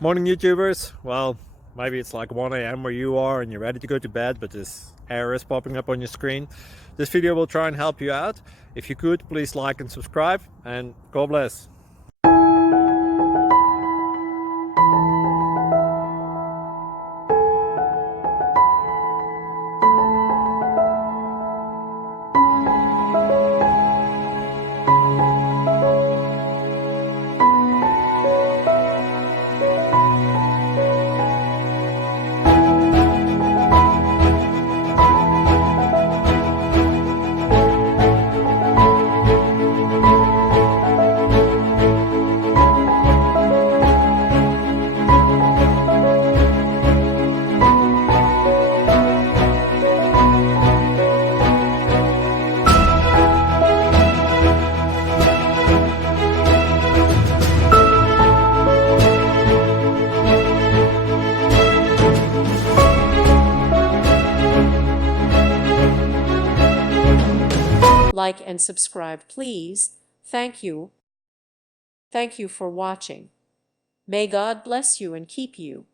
Morning YouTubers. Well, maybe it's like 1 a.m. where you are and you're ready to go to bed, but this error is popping up on your screen. This video will try and help you out. If you could, please like and subscribe, and God bless. Like and subscribe, please. Thank you. Thank you for watching. May God bless you and keep you.